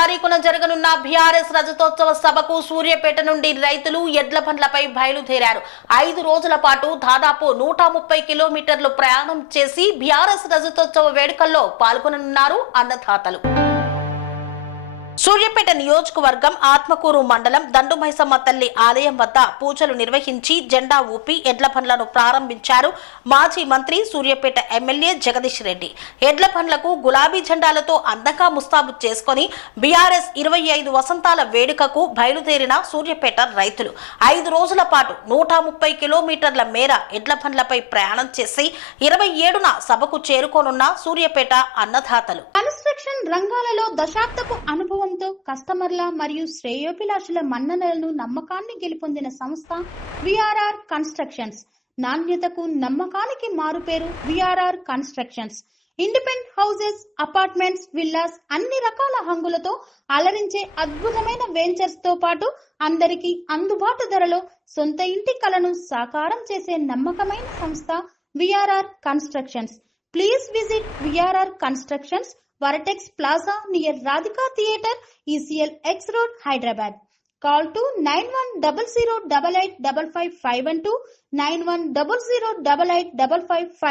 తారీఖున జరగనున్న బీఆర్ఎస్ రజతోత్సవ సభకు సూర్యాపేట నుండి రైతులు ఎడ్ల బండ్లపై బయలుదేరారు. 5 రోజుల పాటు దాదాపు 130 కిలోమీటర్లు ప్రయాణం చేసి బీఆర్ఎస్ రజతోత్సవ వేడుకల్లో పాల్గొననున్నారు అన్నదాతలు. సూర్యాపేట నియోజకవర్గం ఆత్మకూరు మండలం దండుమైసమ్మ తల్లి ఆలయం వద్ద పూజలు నిర్వహించి జెండా ఊపి ఎడ్ల బండ్లను ప్రారంభించారు మాజీ మంత్రి సూర్యాపేట ఎమ్మెల్యే జగదీష్ రెడ్డి. ఎడ్ల బండ్లకు గులాబీ జెండాలతో అందంగా ముస్తాబు చేసుకుని బీఆర్ఎస్ 25 వసంతాల వేడుకకు బయలుదేరిన సూర్యాపేట రైతులు 5 రోజుల పాటు 130 కిలోమీటర్ల మేర ఎడ్ల బండ్లపై ప్రయాణం చేసి 27న సభకు చేరుకోనున్న సూర్యాపేట అన్నదాతలు. కన్స్ట్రక్షన్ రంగాలలో దశాబ్దపు అనుభవంతో కస్టమర్ల మరియు శ్రేయోభిలాషుల మన్ననలను నమ్మకాన్ని గెలుపొందిన సంస్థ విఆర్ఆర్ కన్స్ట్రక్షన్స్. నాణ్యతకు నమ్మకానికి మారుపేరు VRR constructions. Independent houses, apartments, villas అన్ని రకాల హంగులతో అలరించే అద్భుతమైన వెంచర్స్ తో పాటు అందరికీ అందుబాటు ధరలో సొంత ఇంటి కలను సాకారం చేసే నమ్మకమైన సంస్థ VRR constructions. Please visit VRR Constructions, Varatex Plaza near Radhika Theatre, ECL X Road, Hyderabad. Call to 9100885551 9100885559.